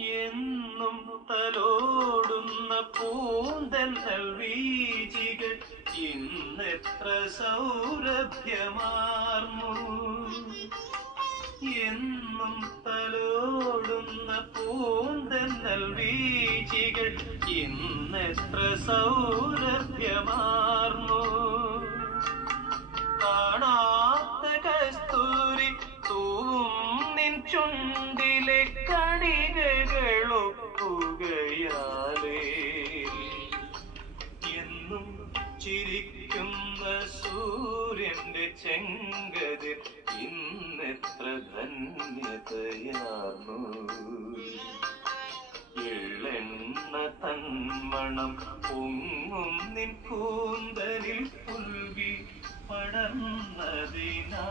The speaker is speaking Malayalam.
എന്നും തലോടുന്ന പൂന്തന്നൽ വീചികൾ ഇന്നെത്ര സൗരഭ്യമാർന്നു. എന്നും തലോടുന്ന പൂന്തന്നൽ വീചികൾ ഇന്നെത്ര സൗരഭ്യമാർന്നു. കാണാത്ത കസ്തൂരി തൂവും നിൻ ചുണ്ടിലെ കണികകളൊക്കുകയാലേ. എന്നും ചിരിക്കുന്ന സൂര്യന്റെ ചെങ്കതിർ ഇന്നെത്ര ധന്യതയാർന്നു. എള്ളെണ്ണ തന്മണം പൊങ്ങും നിൻ കൂന്തലിൽ പുൽകി പടർന്നതിനാ